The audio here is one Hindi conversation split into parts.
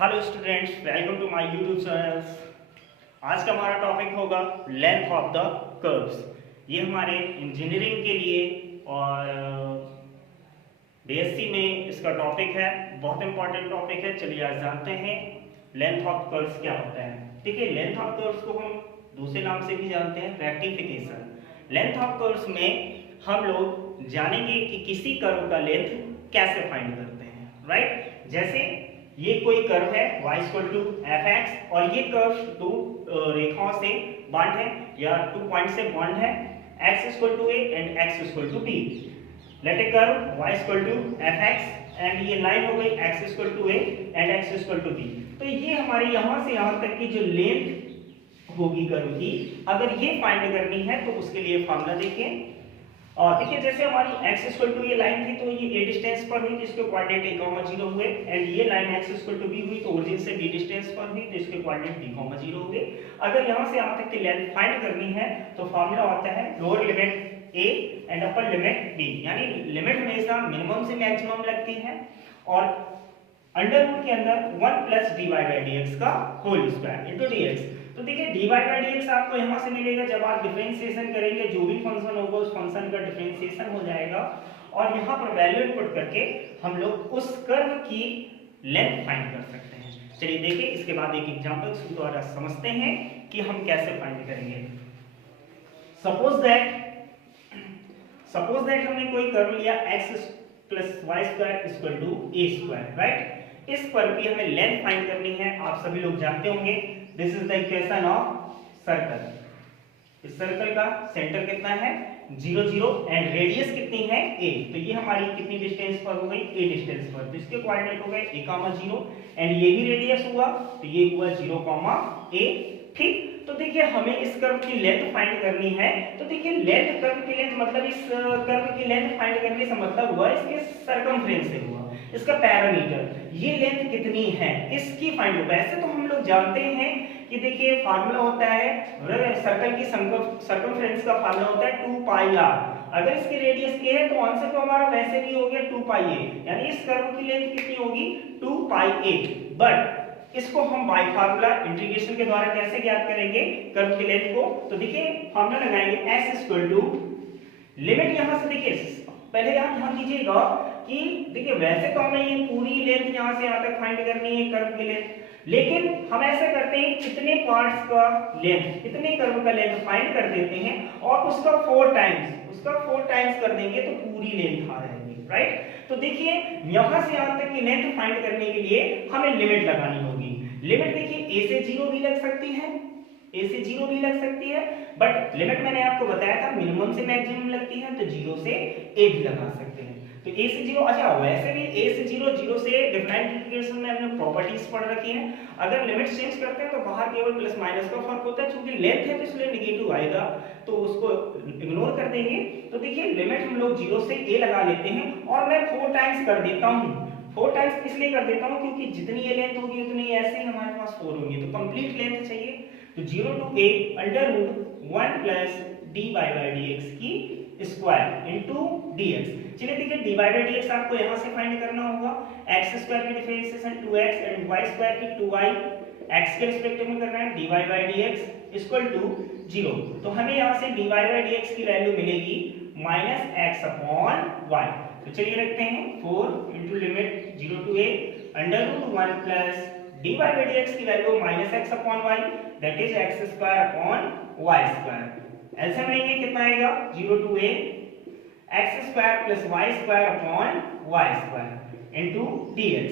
Hello students, welcome to my YouTube channel. आज का हमारा टॉपिक होगा लेंथ ऑफ द कर्व्स। ये हमारे इंजीनियरिंग के लिए और बीएससी में इसका टॉपिक है, बहुत इंपॉर्टेंट टॉपिक है। चलिए आज जानते हैं लेंथ ऑफ कर्व्स क्या होता है। देखिए, लेंथ ऑफ कर्व्स को हम दूसरे नाम से भी जानते हैं रेक्टिफिकेशन। लेंथ ऑफ कर्व्स में हम लोग जानेंगे कि किसी कर्व का लेंथ कैसे फाइंड करते हैं, राइट। जैसे ये कोई कर्व है y = fx और ये कर्व दो रेखाओं से बॉन्ड है या 2 पॉइंट से बॉन्ड है, x = a and x = b। Let a curve y = fx and ये लाइन हो गई x = a and x = b। तो ये हमारी यहाँ से यहाँ तक की जो लेंथ होगी कर्व की, अगर ये फाइंड करनी है तो उसके लिए फॉर्मूला देखिए। और देखिए, जैसे हमारी x = ये लाइन थी तो ये a डिस्टेंस पर हुई, जिसके कोऑर्डिनेट a, 0 हुए, एंड ये लाइन x = b हुई तो ओरिजिन से b डिस्टेंस पर हुई तो इसके कोऑर्डिनेट b, 0 हुए। अगर यहाँ से यहाँ तक की लेंथ फाइंड करनी है तो फॉर्मूला होता है lower limit a and upper limit b, यानी लिमिट हमेशा मिनिमम से मैक्सिमम लगती है और अंडर रूट के अंदर 1 + dy/dx का होल स्क्वायर इनटू dx। तो देखिए, dy/dx आपको यहाँ से मिलेगा जब आप डिफरेंशिएशन करेंगे, जो भी फंक्शन होगा उस फंक्शन का डिफरेंशिएशन हो जाएगा और यहाँ पर वैल्यू इनपुट करके हम लोग उस कर्व की लेंथ फाइंड कर सकते हैं। चलिए देखिए, इसके बाद एक एग्जांपल द्वारा समझते हैं कि हम कैसे फाइंड करेंगे। सपोज दैट हमने कोई कर्व लिया x + y² = a², राइट। इस कर्व की हमें लेंथ फाइंड करनी है। आप सभी लोग जानते होंगे, this is the equation of circle. इस सर्कल का सेंटर कितना है 0, 0 एंड रेडियस कितनी है a। तो ये हमारी कितनी डिस्टेंस पर हो गई a डिस्टेंस पर, तो इसके कोऑर्डिनेट हो गए a, 0 एंड ये भी रेडियस हुआ तो ये हुआ 0, a, ठीक। तो देखिए, हमें इस कर्व की लेंथ फाइंड करनी है। तो देखिए, लेंथ कर्व की लेंथ मतलब इस कर्व की लेंथ फाइंड करने से मतलब हुआ इसके सरकमफ्रेंस से हुआ, इसका पैरामीटर ये लेंथ कितनी है इसकी फाइंड हो। वैसे तो हम लोग जानते हैं कि देखिए फार्मूला होता है सर्कल की सरकमफ्रेंस का फार्मूला होता है 2πr। अगर इसकी रेडियस a है तो आंसर तो हमारा वैसे भी हो गया 2πa, यानी इस कर्व की लेंथ कितनी होगी 2πa। बट इसको हम बाय फार्मूला इंटीग्रेशन के द्वारा कैसे ज्ञात करेंगे कर्व की लेंथ को। तो देखिए, फार्मूला लगाएंगे s = लिमिट। यहां से देखिए, पहले यहां ध्यान दीजिएगा कि देखिए वैसे तो हमें ये पूरी लेंथ यहां से यहां तक फाइंड करनी है कर्व की लेंथ, लेकिन हम ऐसे करते हैं कितने पार्ट्स का लेंथ, कितने कर्व का लेंथ फाइंड कर देते हैं और उसका 4 टाइम्स कर देंगे तो पूरी लेंथ आ जाएगी, राइट। तो देखिए, यहां से यहां तक की लेंथ फाइंड करने के लिए हमें लिमिट लगानी होगी। लिमिट देखिए a से 0 भी लग सकती है, बट लिमिट मैंने आपको बताया था मिनिमम से मैक्सिमम लगती है तो 0 से a भी लगा सकते हैं। तो a से 0, अच्छा वैसे भी a से 0, 0 से डिफरेंट इंटीग्रेशन में हमने प्रॉपर्टीज पढ़ रखी हैं। अगर लिमिट चेंज करते हैं तो बाहर केवल प्लस माइनस का फर्क होता है, क्योंकि लेंथ है तो इसलिए नेगेटिव आएगा तो उसको इग्नोर कर देंगे। तो देखिए, लिमिट हम लोग 0 से a लगा लेते हैं और मैं 4 टाइम्स कर देता हूं। 4 टाइम्स इसलिए कर देता हूं क्योंकि जितनी ये लेंथ होगी उतनी ऐसे ही हमारे पास 4 होंगी, तो कंप्लीट लेंथ चाहिए। तो 0 to a √1 + dy/dx की स्क्वायर इनटू dx। चलिए देखिए, dy/dx आपको यहां से फाइंड करना होगा। x² की डिफरेंशिएशन 2x एंड y² की 2y, x के रिस्पेक्ट में करना है। dy/dx = 0, तो हमें यहां से dy/dx की वैल्यू मिलेगी -x/y। तो चलिए रखते हैं 4 * लिमिट 0 to a √1 + dy/dx की value -x/y, that is x² LCM लेंगे कितना आएगा 0 to a x² + y² into dx।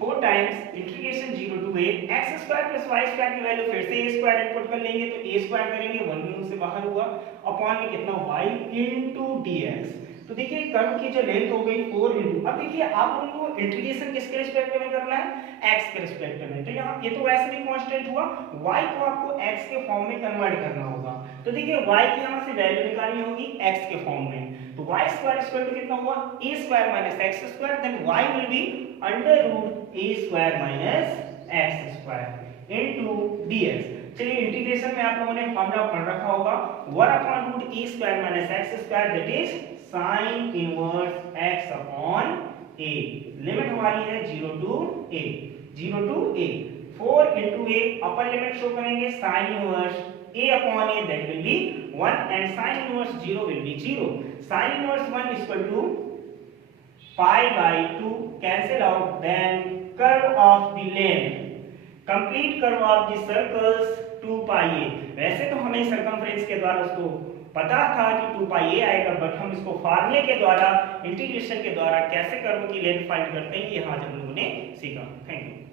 4 times integration 0 to a x² + y² की वैल्यू फिर से a² इनपुट कर लेंगे तो a² करेंगे 1 में से बाहर हुआ अपॉन में कितना y इनटू dx। तो देखिए, कर्व की जो लेंथ हो गई 4 इनटू, अब देखिए आप उनको इंटीग्रेशन किसके रिस्पेक्ट में करना है x के रिस्पेक्ट में। तो यहाँ ये तो वैसे भी कांस्टेंट हुआ, y को आपको x के फॉर्म में कन्वर्ट करना होगा। तो देखिए, y की यहाँ से वैल्यू निकालनी होगी x के फॉर्म में, तो y² कितना हुआ a² - x², then y will be √a² - x² into dx। चलिए, इंटीग्रेशन में आप लोगों ने फॉर्मूला पढ़ रखा होगा 1/√a² - x² that is sin inverse x/a। Limit हमारी है 0 to a। 0 to a, 4 into a upper limit show करेंगे sin inverse a upon a, that will be 1 and sin inverse 0 will be 0. Sin inverse 1 is equal to pi by 2, cancel out, then curve of the length, complete curve of the circles 2 pi a. वैसे तो हमें circumference के द्वारा उसको पता था कि 2 pi a आएगा, बट हम इसको फार्मूले के द्वारा, इंटीग्रेशन के द्वारा कैसे कर्व की लेंथ फाइंड करते हैं, ये आज हम लोगों ने सीखा। Thank you.